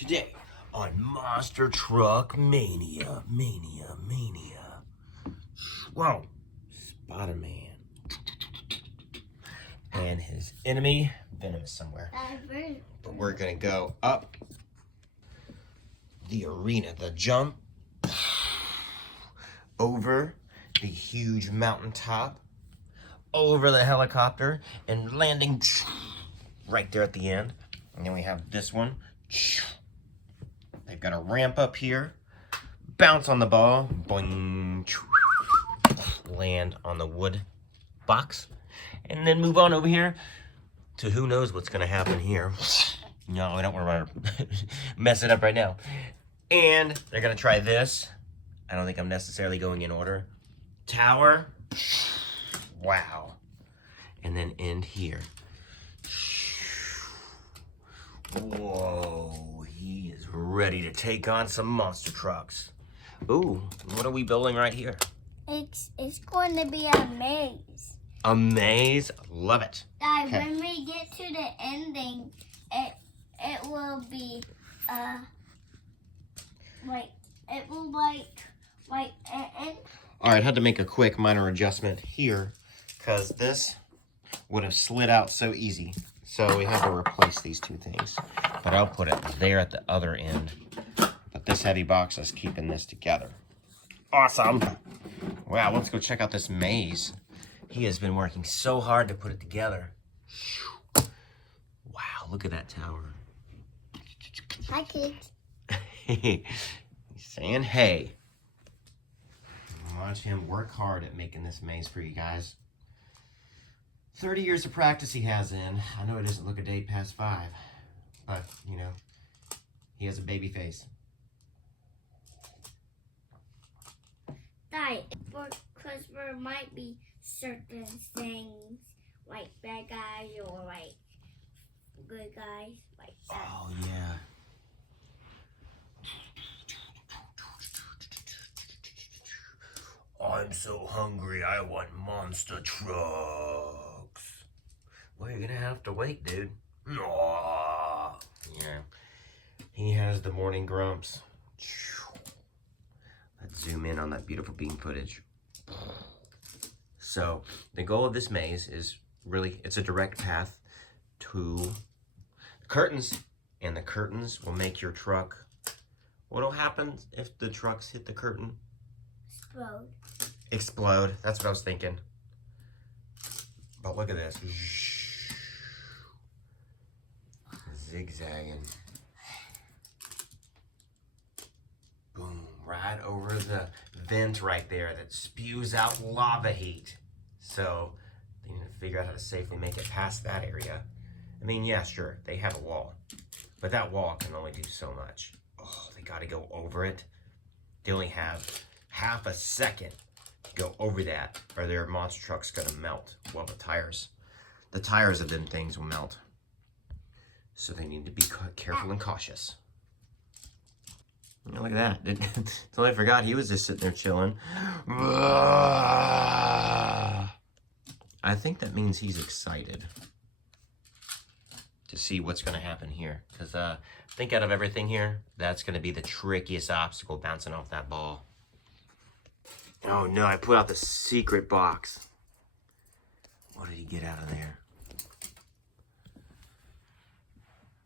Today on Monster Truck Mania. Whoa, Spider-Man. And his enemy, Venom, is somewhere. But we're gonna go up the arena, the jump, over the huge mountaintop, over the helicopter, and landing right there at the end. And then we have this one. They've got a ramp up here, bounce on the ball, boing, land on the wood box, and then move on over here to who knows what's gonna happen here. No, I don't want to mess it up right now. And they're gonna try this. I don't think I'm necessarily going in order. Tower, wow. And then end here. Whoa, he is ready to take on some monster trucks. Ooh, what are we building right here? It's going to be a maze. A maze? Love it. Dad, okay. When we get to the ending, it will be it will end. All right, I had to make a quick minor adjustment here because this would have slid out so easy. So we had to replace these two things. But I'll put it there at the other end. But this heavy box is keeping this together. Awesome. Wow, let's go check out this maze. He has been working so hard to put it together. Wow, look at that tower. Hi, kids. He's saying hey. Watch him work hard at making this maze for you guys. 30 years of practice he has in. I know it doesn't look a day past 5. But, you know, he has a baby face. Dad, because there might be certain things like bad guys or like good guys like that. Oh, yeah. I'm so hungry, I want monster trucks. Well, you're gonna have to wait, dude. Aww. Yeah. He has the morning grumps. Let's zoom in on that beautiful beam footage. So, the goal of this maze is really, it's a direct path to the curtains. And the curtains will make your truck. What'll happen if the trucks hit the curtain? Explode. Explode. That's what I was thinking. But look at this. Zigzagging. Boom. Right over the vent right there that spews out lava heat. So they need to figure out how to safely make it past that area. I mean, yeah, sure, they have a wall. But that wall can only do so much. Oh, they got to go over it. They only have half a second to go over that, or their monster truck's gonna melt. Well, the tires of them things will melt. So they need to be careful and cautious. Look at that. Totally forgot he was just sitting there chilling. I think that means he's excited to see what's gonna happen here. Because I think out of everything here, that's gonna be the trickiest obstacle, bouncing off that ball. Oh no, I put out the secret box. What did he get out of there?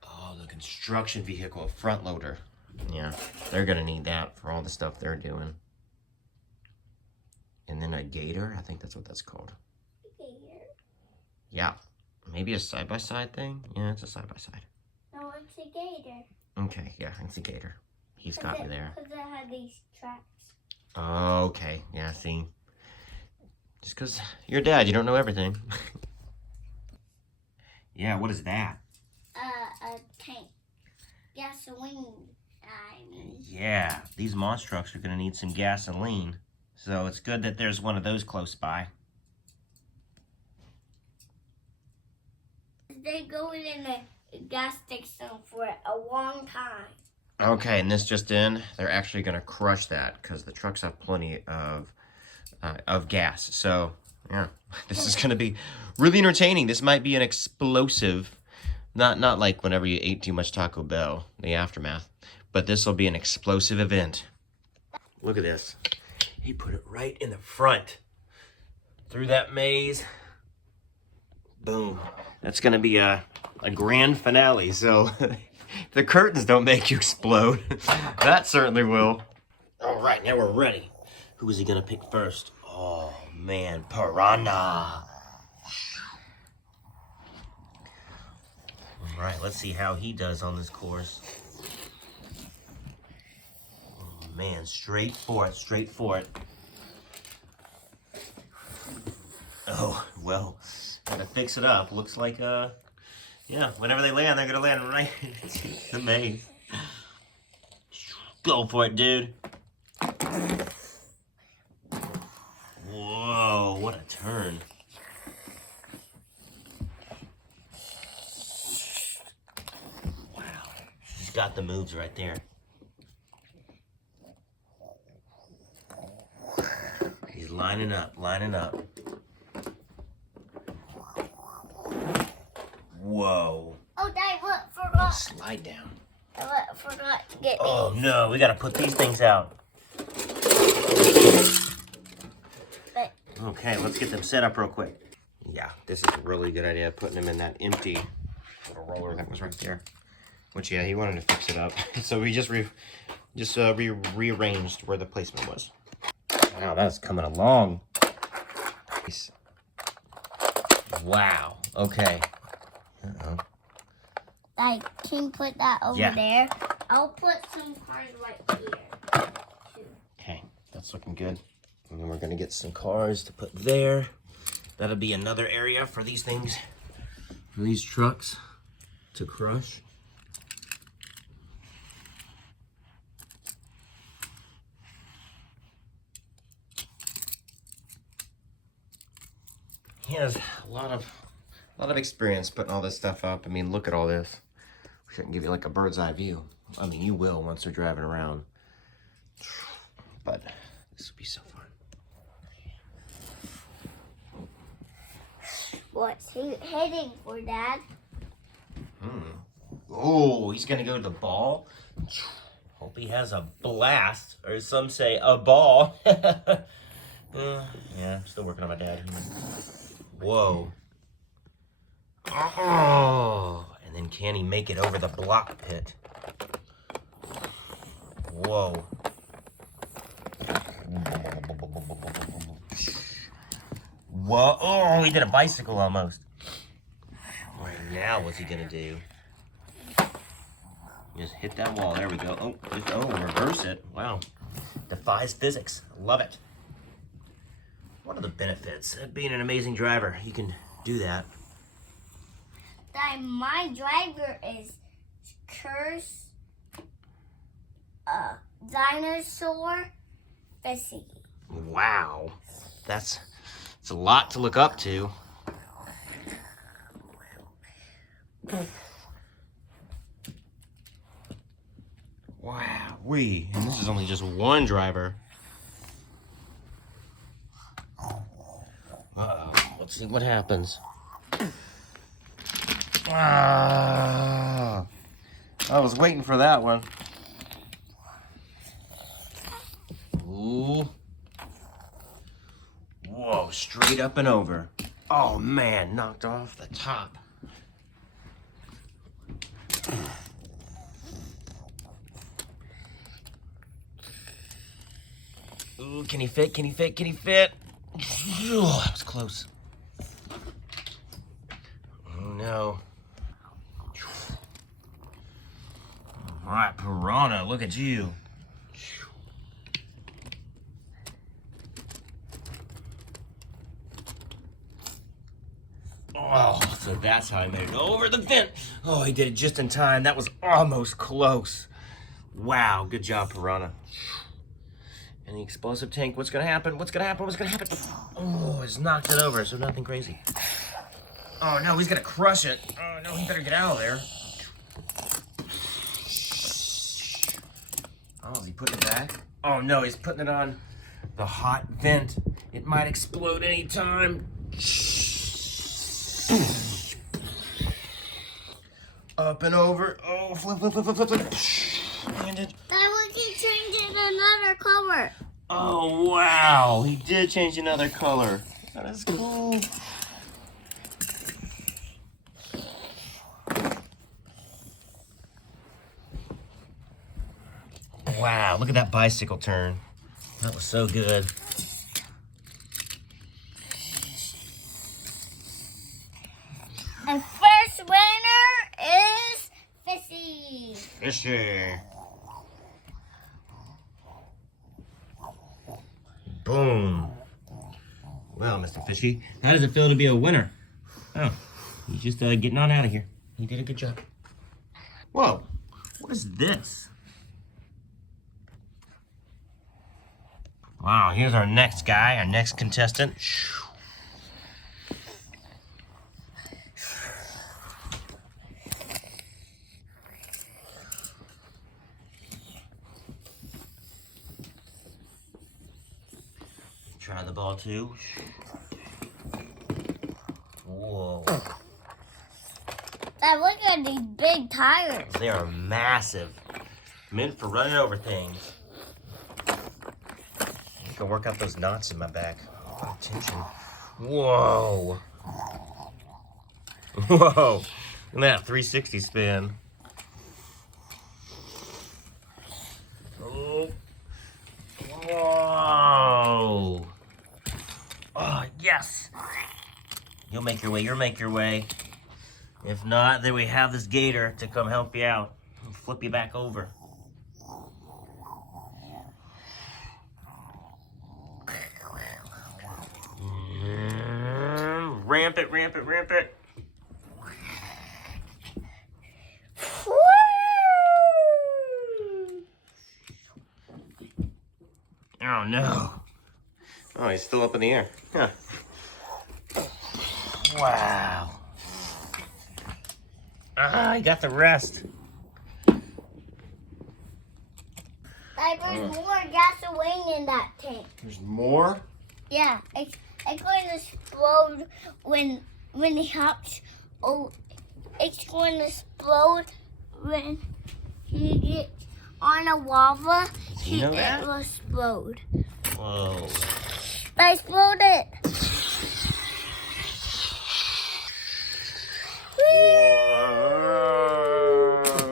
Oh, the construction vehicle, front loader. Yeah, they're gonna need that for all the stuff they're doing. And then a gator, I think that's what that's called. Gator? Yeah, maybe a side-by-side thing? Yeah, it's a side-by-side. No, it's a gator. Okay, yeah, it's a gator. He's got me there. Because it had these tracks. Okay, yeah, see. Just because you're dad, you don't know everything. Yeah, what is that? A tank. Gasoline, I mean. Yeah, these monster trucks are going to need some gasoline. So it's good that there's one of those close by. They go in a gas station for a long time. Okay, and this just in, they're actually going to crush that because the trucks have plenty of gas. So, yeah, this is going to be really entertaining. This might be an explosive Not like whenever you ate too much Taco Bell, the aftermath. But this will be an explosive event. Look at this. He put it right in the front. Through that maze. Boom. That's going to be a grand finale. So the curtains don't make you explode. That certainly will. All right, now we're ready. Who is he going to pick first? Oh, man. Piranha. All right, let's see how he does on this course. Oh, man, straight for it, straight for it. Oh, well, gotta fix it up. Looks like, yeah, whenever they land, they're gonna land right into the maze. Go for it, dude. Whoa, what a turn. Wow, he's got the moves right there. He's lining up, lining up. Whoa. Oh, Dad, look, forgot. Slide down. Forgot to get Oh no, we gotta put these things out. But Okay, let's get them set up real quick. Yeah, this is a really good idea, putting them in that empty little roller that was right there. Which, yeah, he wanted to fix it up. So we just rearranged where the placement was. Wow, that's coming along. Wow, okay. Uh-oh. I can put that over Yeah. there. I'll put some cars right here. Okay, that's looking good. And then we're gonna get some cars to put there. That'll be another area for these things, for these trucks to crush. He has a lot of experience putting all this stuff up. I mean, look at all this. We shouldn't give you like a bird's eye view. I mean, you will once they're driving around. But this will be so fun. What's he heading for, Dad? Oh, he's gonna go to the ball. Hope he has a blast, or as some say, a ball. Yeah, I'm still working on my dad. Whoa. Oh, and then can he make it over the block pit? Whoa. Whoa. Oh, he did a bicycle almost. All right, now what's he gonna do? Just hit that wall. There we go. Oh, reverse it. Wow. Defies physics. Love it. What are the benefits of being an amazing driver? You can do that. Dad, my driver is Curse Dinosaur Fessy. Wow. That's a lot to look up to. Wow. And this is only just one driver. Uh-oh. Let's see what happens. Ah, I was waiting for that one. Ooh. Whoa, straight up and over. Oh man, knocked off the top. Ooh, can he fit? Can he fit? Can he fit? Oh, that was close. Oh no. All right, Piranha, look at you. Oh, so that's how I made it over the vent. Oh, he did it just in time. That was almost close. Wow, good job, Piranha. And the explosive tank, what's gonna happen? What's gonna happen? What's gonna happen? Oh, it's knocked it over, so nothing crazy. Oh no, he's gonna crush it. Oh no, he better get out of there. Oh, is he putting it back? Oh no, he's putting it on the hot vent. It might explode any time. Up and over. Oh, flip, flip, flip, flip, flip, flip. Landed. Dad, we can change it another color. Oh, wow. He did change another color. That is cool. Wow, look at that bicycle turn. That was so good. And first winner is Fishy. Fishy. Boom. Well, Mr. Fishy, how does it feel to be a winner? Oh, he's just getting on out of here. You did a good job. Whoa, what is this? Wow, here's our next guy, our next contestant. Try the ball too. Whoa. Dad, look at these big tires. They are massive. Meant for running over things. I can work out those knots in my back. Oh, tension. Whoa. Whoa. Look at that 360 spin. Oh. Whoa. Oh, yes. You'll make your way. You'll make your way. If not, then we have this gator to come help you out and flip you back over. Ramp it, ramp it, ramp it. Oh no. Oh, he's still up in the air. Huh. Wow. Ah, he got the rest. There's more gasoline in that tank. There's more? Yeah, it's going to explode when he hops. Oh, it's going to explode when he gets on a lava. You know that? It will explode. Whoa. I exploded.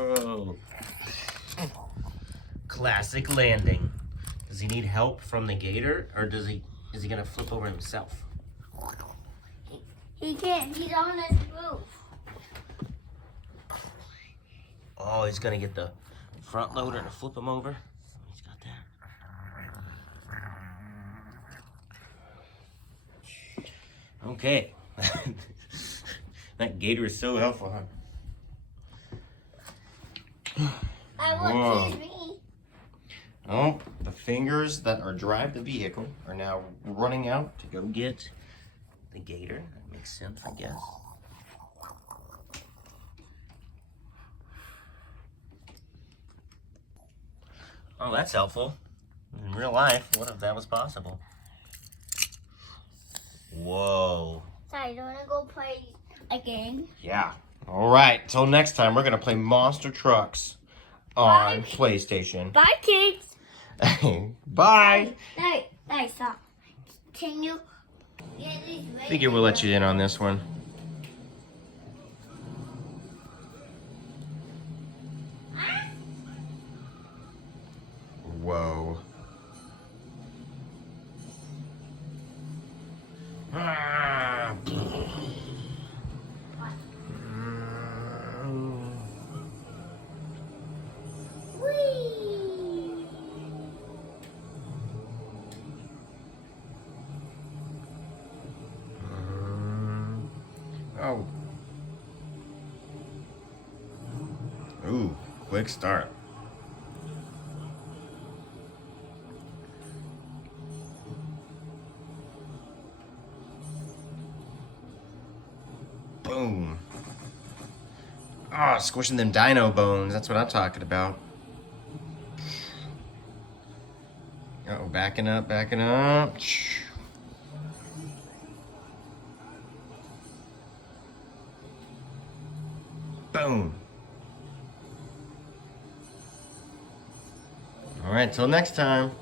Whoa. Classic landing. Does he need help from the gator, or is he gonna flip over himself? He can't. He's on his roof. Oh, he's gonna get the front loader to flip him over. He's got that. Okay. That gator is so helpful, huh? I Whoa. will choose me. Oh, the fingers that are drive the vehicle are now running out to go get the gator. That makes sense, I guess. Oh, that's helpful. In real life, what if that was possible? Whoa. Sorry, do you want to go play a game? Yeah. All right. Till next time, we're going to play Monster Trucks on Bye. PlayStation. Bye, kids. Bye. Hey, stop. Can you get these ready? Figure we'll let you in on this one. Whoa. Ah. Whee! Oh. Ooh, quick start. Boom. Oh, squishing them dino bones. That's what I'm talking about. Uh-oh, backing up, backing up. Boom. All right, till next time.